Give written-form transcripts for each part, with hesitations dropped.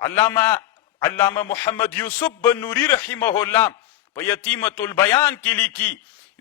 علامه محمد یوسف بن نوری رحمه الله په یتیمة البیان کې لیکي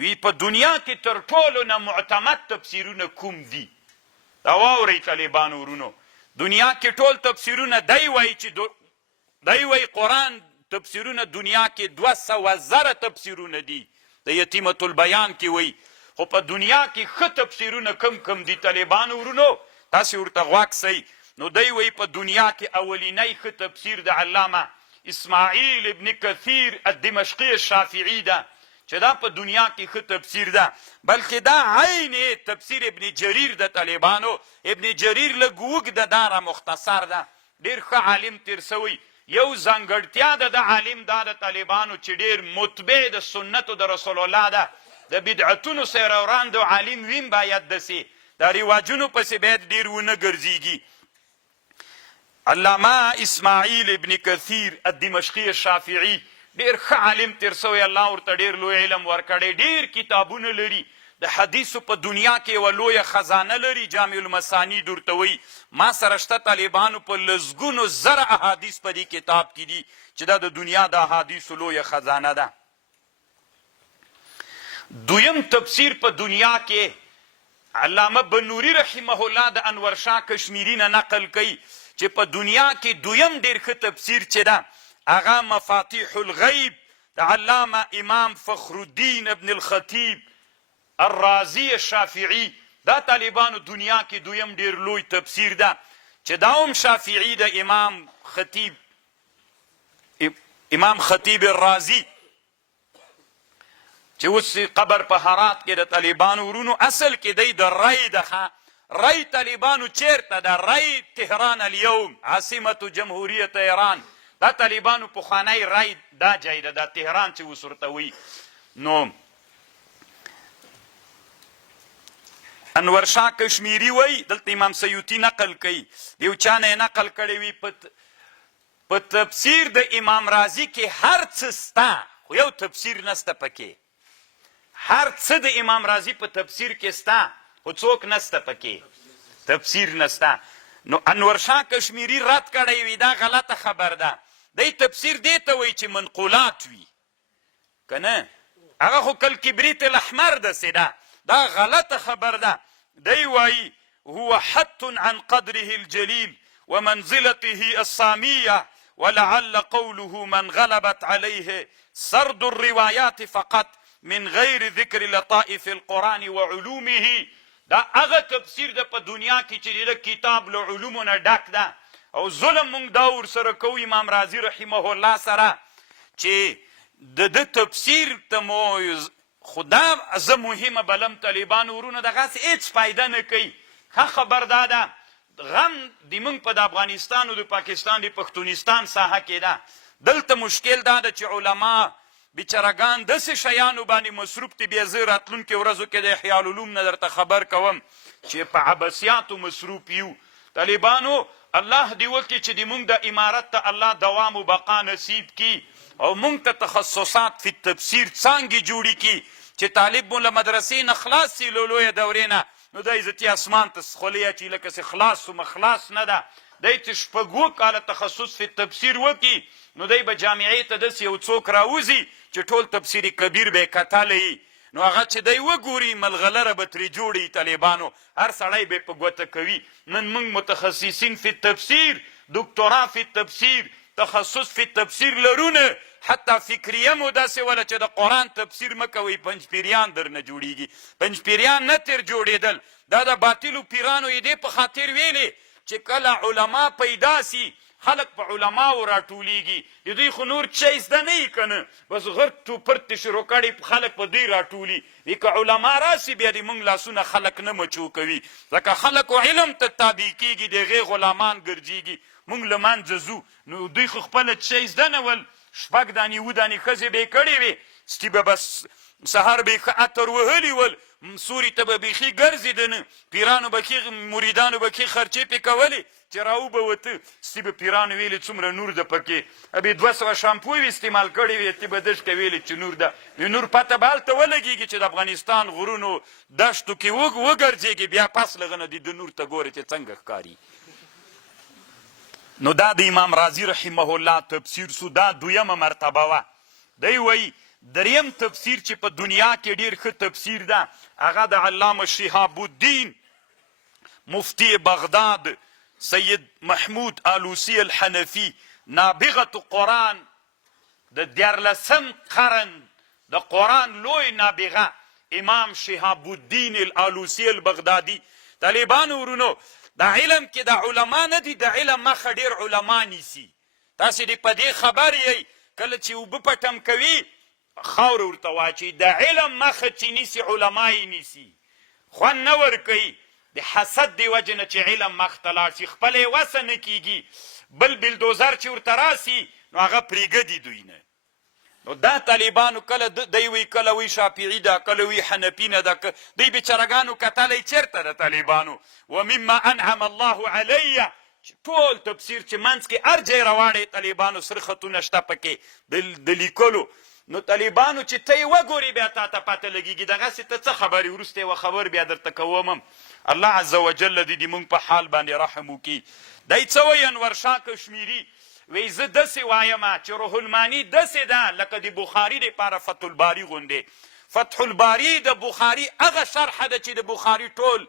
وی په دنیا کې تر ټولو نه معتمد تفسیرونه کوم دي؟ دا واورئ طالبانو ورونو، دنیا کې ټول تفسیرونه دی وایي چې دی وایي قرآن تفسیرونه دنیا کې 200,000 تفسیرونه دي، د یتیمة البیان کې وایي، خو په دنیا کې ښه تفسیرونه کم دي طالبانو ورونو، تاسې ورته غوږ سئ. نو دی وایي په دنیا کې اولینی ښه تفسیر د علامه اسماعیل ابن کثیر الدمشقی الشافعی ده، چې دا په دنیا کې ښه تفسیر ده، بلکې دا عین تفسیر ابن جریر د طالبانو. ابن جریر لږ اوږد ده، دا را مختصر ده، ډېر ښه عالم تیر سوی. یو ځانګړتیا ده د عالم دا د طالبانو چې ډېر متبع د سنتو د رسول الله ده، د بدعتونو سره وړاندو عالم ویم باید دسې دا رواجونو پسې باید ډېر ونه ګرځېږي. علامه اسماعیل ابن کثیر الدمشقی الشافعی ډېر ښه عالم تیر سوی، الله ورته ډېر لوی علم ورکړی، ډېر کتابونه لري، د حدیثو په دنیا کې یوه لویه خزانه لري، جامع المسانید ورته وایي. ما سره شته طالبانو په لسګونو زره احادیث په دې کتاب کې دي چې دا د دنیا د احادیثو لویه خزانه ده. دویم تفسیر په دنیا کې علامه بنوري رحمه الله د انور شاه کشمیری نه نقل کوي چې په دنیا کې دویم ډېر ښه تفسیر چې ده هغه مفاتیح الغیب د علامه امام فخر الدین ابن الخطیب الرازی الشافعی. دا طالبانو دنیا کې دویم ډېر لوی تفسیر ده چې دا هم شافعی د امام خطیب الرازی چې اوس قبر په هرات کې د طالبانو ورونو، اصل کې دی د رای ده. رای طالبانو چیرته ده؟ رای تهران اليوم عاصمة جمهوریت ایران. دا طالبانو پخوانی رای دا جای ده، دا تهران چې اوس ورته وایي. نو انور شاه کشمیری وایي، دلته امام سیوطي نقل کوي، د یو چا نه یې نقل کړی وي په تفسیر د امام رازي کې هر څه سته، خو یو تفسیر نسته پکې. هر څه د امام رازي په تفسیر کې سته، خو څوک نسته پکې، تفسیر نسته. نو انور شاه کشمیری رد کړی وي، دا غلطه خبر ده. دی تفسیر دې ته وایي چې منقولات وي، که نه هغه خو کالکبریت الاحمر داسې ده، دا غلطه خبر ده. دی وایي هو حث عن قدره الجلیل ومنزلته السامية ولعل قوله من غلبت عليه سرد الروايات فقط من غیر ذکر لطائف القرآن وعلومه. دا هغه تفسیر ده په دنیا کې چې د کتاب له علومو نه ډک ده، او ظلم مونږ دا ورسره کوو امام رازي رحمه الله سره چې د ده تفسیر ته مو خدا زه مهمه بلم طالبانو ورونه دغسې هېڅ فایده نه کوي. ښه خبر دا ده غم د موږ په د افغانستان او د پاکستان د پښتونستان ساحه کې ده. دلته مشکل دا ده چې علما بیچارهګان داسې شیانو باندې مصروف دي. بیا زه راتلونکې ورځو کې د احیاء العلوم نه درته خبر کوم چې په عباسیاتو مصروف یو. طالبانو الله دې وکړي چې د موږ د امارت ته الله دوام و بقا نصیب کړي، او موږ ته تخصصات فی تفسیر څانګې جوړې کړي چې طالب مو له مدرسې نه خلاص سي، له لویه دورې نه، نو دا عزتي اسمان ته خولۍ اچوي لکه چې خلاص وم. خلاص نه ده، دی چې شپږ کاله تخصص فی تفسیر وکړي، نو دی به جامعې ته داسې یو څوک راوځي چې ټول تفسیري کبیر به یې کتلی، نو هغه چې دی وګوري ملغلره به ترې جوړي. طالبانو هر سړی به یې په ګوته کوي. نن موږ متخصصین فی تفسیر، دکتورا فی تفسیر، تخصص فی تفسیر لرونه، حتی فکریه مو داسې وله چې د قرآن تفسیر مه کوئ، پنجپیریان در نه جوړیږي. پنجپیریان نه تر جوړېدل، دا د باطلو پیرانو یې دې په خاطر ویلې چې کله علما پیدا سي خلق په علماو راټولیږي. د دوی خو نور چی زده نه یي که نه، بس غرت و پرت شروع کړي خلق په دوی راټولي. وی که علما راسي بیا د موږ لاسونه خلق نه مچو کوي، ځکه خلق و علم ته تابع کېږي، د هغې غلامان ګرځېږي. موږ له منځه ځو، نو دوی خو خپله چی زده نه ول، شپږ دانې اووه دانې ښځې به یې کړې وې، سټي به بس سهار به یې ښه عطر وهلي ول، سوري ته به بیخي ګرځېده، پیرانو به کې مریدانو به کې خرچې پې کولې چې راو به وته، سټي به پیرانو ویلې څومره نور ده پکې، به 200 شامپو یې استعمال کړې وې، ته به دشکه ویلې چې نور ده. نور پته به هلته ولګېږي چې د افغانستان غرونو دشتو کې وګرځېږي، بیا پس له هغه نه د نور ته ګورې چې څنګه ښکاري. نو دا د امام رازی رحمه الله تفسیر سو، دا دویمه مرتبه وه. دی وایي دریم تفسیر چې په دنیا کې ډېر ښه تفسیر ده هغه د علامه شهاب الدین مفتی بغداد سید محمود آلوسی الحنفی نابغة قرآن د 14 قرن د قرآن لوی نابغه امام شهاب الدین الآلوسی البغدادي. طالبانو ورونو د علم کې د علما نه دي، د علم مخه ډېر علما نیسي. تاسې دې په دې خبر یئ کله چې اوبه پټم کوي خاوره ورته واچوي، د علم مخه چې نیسي علما یې نیسي، خوند نه ورکوي د حسد دی وجه نه چې علم مخ ته لاړ شي، خپله یې وسه نه کېږي، بل بلدوزر چې ورته راسي نو هغه پرېږدي دوی نه. نو دا طالبانو کله دی وی کله وی شافعي ده کله وی حنفي نه ده، دوی بېچارهګانو کتلی چېرته د طالبانو. ومما انعم الله علی ټول تفسیر چې منځ کې هر ځای راواړی طالبانو سره خطونه شته پکې د لیکلو. نو طالبانو چې ته یې وګورې بیا تا ته پته لګېږي دغسې ته څه خبرې وروسته یوه خبر بیا درته کومم. الله عز وجل دې د موږ په حال باندې رحم وکړي. دی څه وایي انورشاه کشمیري وی زه داسې وایم چې روح المانی داسې ده لکه د بخاري دپاره فتح الباري غوندې. فتح الباري د بخاري هغه شرحه ده چې د بخاري ټول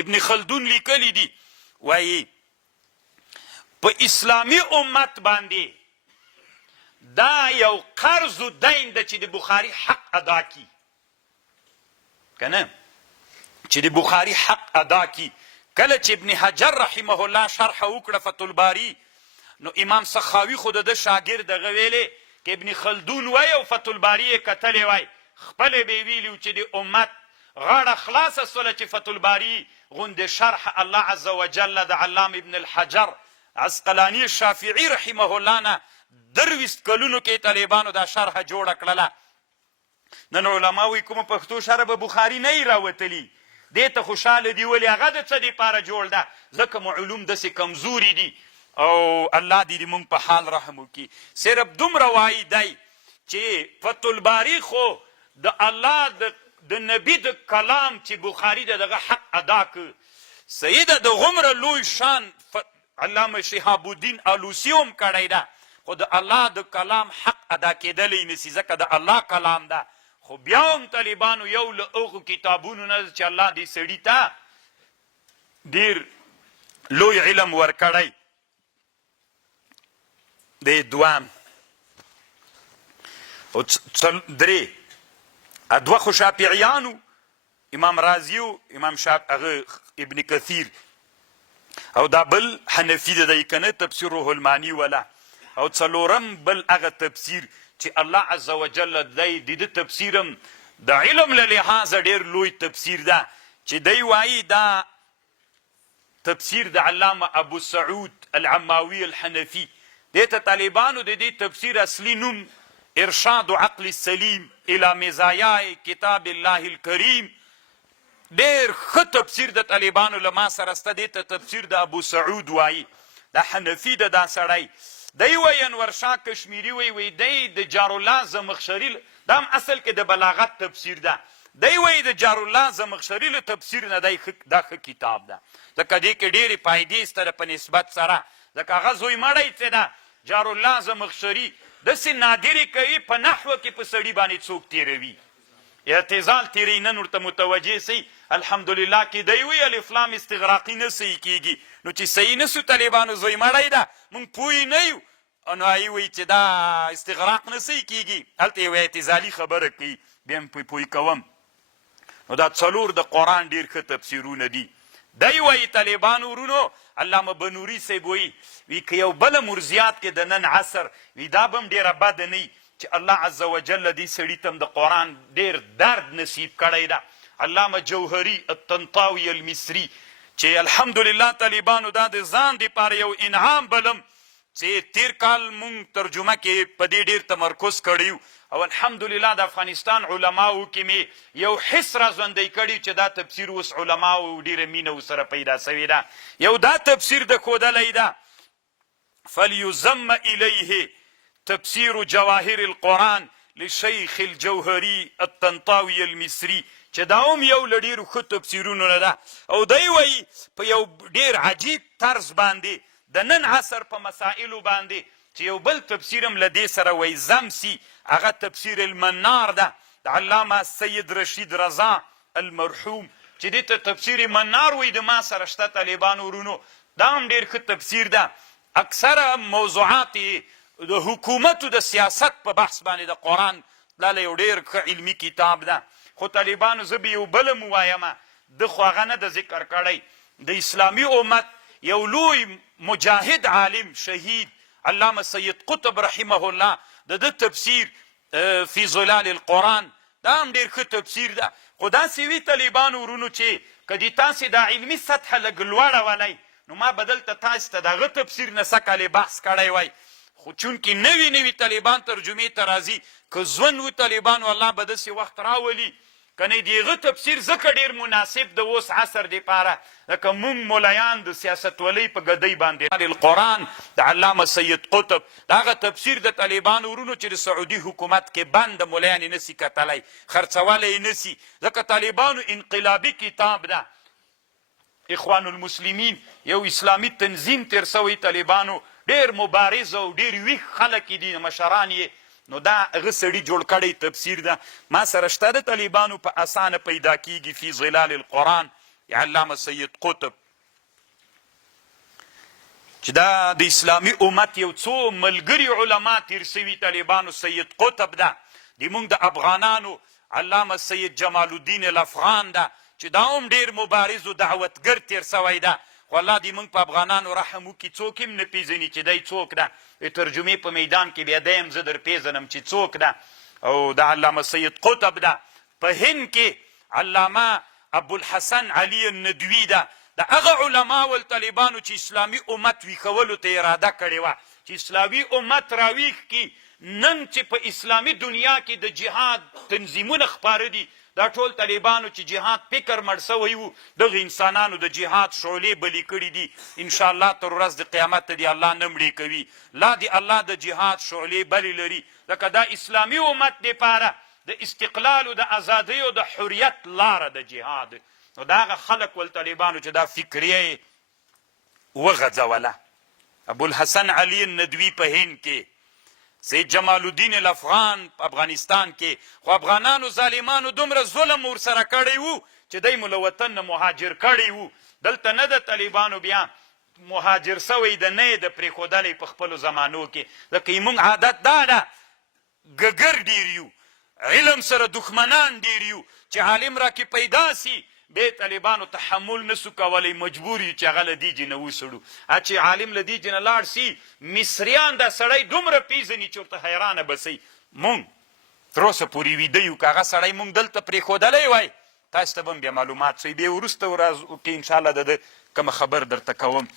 ابن خلدون لیکلی دي. وایي په اسلامي امت باندې دا یو قرض و دین ده چې د بخاري حق ادا کی که نه، چې د بخاري حق ادا کی. کله چې ابن حجر رحمه الله شرحه وکړه فتح الباري نو امام سخاوي خو د ده شاګرد دغه ویلې که ابن خلدون وای او فتح الباري یې کتلی وای خپله به یې ویلي و چې د امت غاړه خلاصه سوله چې فتح الباري غوندې شرح الله عز وجل د علام ابن الحجر عسقلاني شافعي رحمه الله نه 20 کلونو کې طالبانو دا شرحه جوړه کړله. نن علما وایي کومه پښتو شرح به بخاري نه یې راوتلي، دې ته خوشحاله دي ولې هغه د څه دپاره جوړ ده ځکه مو علوم داسې کمزوري دي. او الله دې موږ په حال رحم وکړي. صرف دومره وایي دی چې فتح الباري خو د الله د نبي د کلام چې بخاري د دغه حق ادا که سیده د غمره لوی شان علامه شهاب الدین آلوسی هم کړی ده، خو د الله د کلام حق ادا کېدلی نسي ځکه د الله کلام ده. خو بیا هم طالبانو یو له هغو کتابونو نه چې الله دې سړي ته ډېر لوی علم ورکړی دی. دوام او درې دوه خو شافعیانو امام رازي و امام هغه ابن کثیر، او دا بل حنفي ده دی که نه تفسیر روح المانی ولا، او څلورم بل هغه تفسیر چې الله عز وجل دی د ده تفسیرم د علم له لحاظه ډېر لوی تفسیر ده چې دی وایي دا تفسیر د علامه ابو سعود العماوي الحنفي. دې ته طالبانو د دې تفسیر اصلي نوم ارشاد عقل السلیم الى مزایای کتاب الله الکریم. ډېر ښه تفسیر د طالبانو له ما سره سته، دې ته تفسیر د ابو سعود وایي، دا حنفي ده دا سړی. دی وایي انورشاه کشمیري وایي دی د جارالله زمخشري دا هم اصل کې د بلاغت تفسیر ده. دی وایي د جارالله زمخشري له تفسیر نه دا ښه کتاب ده ځکه دې کې ډېرې فایدې سته په نسبت سره، ځکه هغه زوی مړی څه ده جارالله زمخشري داسې نادرې کوي په نحوه کې په سړي باندې څوک تېروي اعتزال تیری نن ورته متوجه سي. الحمدلله کې دی وی الف لام استغراقي نه صحیح کېږي، نو چې صحیح نه سو طالبانو زوی مړی ده مونږ پوه نه یو، نو هغوی وایي چې دا استغراق نه صحیح کېږي، هلته یو اعتزالي خبره کوي بیا هم پوه کوم. نو دا څلور د قرآن ډېر ښه تفسیرونه دي. دی وایي طالبانو ورونو علامه بنوري صاحب وایي که یو بله مرزیات کې د نن عصر وي دا به هم ډېره بده نه چې الله عز وجل دې سړي ته د قرآن ډېر درد نصیب کړی ده. علامه جوهري الطنطاوي المصري چې الحمدلله طالبانو دا د ځان دپاره یو انعام بلم چې تیر کال مونږ ترجمه کې په دې ډېر تمرکز کړی او الحمدلله د افغانستان علماو کې مې یو حس را ژوندی کړي چې دا تفسیر اوس علماو ډېره مینه ورسره پیدا سوې ده. یو دا تفسیر د ښودلی ده فلیزم الیه تفسیر جواهر القرآن لشیخ الجوهري الطنطاوي المصري چې دا هم یو له ډېرو ښه تفسیرونو نه ده. او دی وایي په یو ډېر عجیب طرز باندې د نن عصر په مسائلو باندې چې یو بل تفسیر هم له دې سره وایي ضم سي، هغه تفسیر المنار ده د علامه سید رشید رضا المرحوم، چې دې ته تفسیر منار وایي. د ما سره شته طالبانو ورونو، دا هم ډېر ښه تفسیر ده. اکثره موضوعات د حکومت و د سیاست په بحث باندې د قرآن دا یو ډېر ښه علمي کتاب ده. خو طالبانو زه به یو بل هم ووایمه، ده خو هغه نه د ذکر کړی. د اسلامي امت یو لوی مجاهد عالم شهید علامه سید قطب رحمه الله، د ده تفسیر فی ظلال القرآن دا هم ډېر ښه تفسیر ده. خو داسې وي طالبانو ورونو چې که دې تاسې دا علمي سطحه لږ لوړه ولئ، نو ما به دلته تاسې ته د هغه تفسیر نه سکلې بحث کړی وای. خو چونکې نوي نوي طالبان ترجمې ته راځي، که ځوان و طالبانو الله به داسې وخت راولي که نه د هغه تفسیر ځکه ډېر مناسب د اوس عصر دپاره، لکه موږ ملایان د سیاستولۍ په ګدۍ باندې القرآن د علامه سید قطب د هغه تفسیر د طالبانو ورونو چې د سعودي حکومت کې بند ملیان یې نسي کتلی، خرڅولی یې نسي، ځکه طالبانو انقلابي کتاب ده. اخوان المسلمین یو اسلامي تنظیم تیر سوی، طالبانو ډېر مبارز او ډېر ویښ خلک دي مشران یې، نو دا هغه سړي جوړ کړی تفسیر ده. ما سره شته د طالبانو په اسانه پیدا کیږي فی ظلال القرآن علامه سید قطب، چې دا د اسلامي امت یو څو ملګري علما تیر سوي طالبانو سید قطب ده. د موږ د افغانانو علامه سید جمال الدین الافغان ده، چې دا هم ډېر مبارز و دعوتګر تیر سوی ده. خو الله دې موږ په افغانانو رحم وکړي، څوک هم نه پېژني چې دی څوک ده. د ترجمې په میدان کې بیا دی هم زه در پېژنم چې څوک ده. او د علامه سید قطب ده. په هند کې علامه ابوالحسن علي الندوي ده. د هغه علماو طالبانو چې اسلامي امت ویښولو ته اراده کړې وه، چې اسلامي امت راویښ کړي. نن چې په اسلامي دنیا کې د جهاد تنظیمونه خپاره دي، دا ټول طالبانو چې جهاد فکر مړ سوی و، دغه انسانانو د جهاد شعلې بلې کړي دي. انشاءالله تر ورځ د قیامت ته دې الله نه مړې کوي، لا دې الله د جهاد شعلې بلې لري. ځکه دا اسلامي امت دپاره د استقلال او د ازادۍ او د حریت لاره د جهاد. نو د هغه خلک ول طالبانو چې دا فکریه یې وغځوله. ابوالحسن علي الندوي په هند کې، سید جمال الدین الافغان په افغانستان کې. خو افغانانو ظالمانو دومره ظلم ورسره کړی و چې دی مو له وطن نه مهاجر کړی و. دلته نه د طالبانو بیا مهاجر سوی د نه یې د پرېښودلی په خپلو زمانو کې. ځکه یې موږ عادت دا ده ګګر ډېر یو، علم سره دښمنان ډېر یو، چې عالم را کې پیدا سي بیا طالبانو تحمل نسو کولی، مجبور یو چې هغه له دې جې نه وسړو. چې عالم له دې جې نه لاړ سي، مصریان دا سړی دومره پیژني چې ورته حیرانه به سئ. مونږ تر اوسه پورې ویده یو، که هغه سړی مونږ دلته پرېښودلی وای، تاسو ته به هم بیا معلومات سوی. بیا وروسته ورځ کې انشاءالله د ده کومه خبر درته کوم.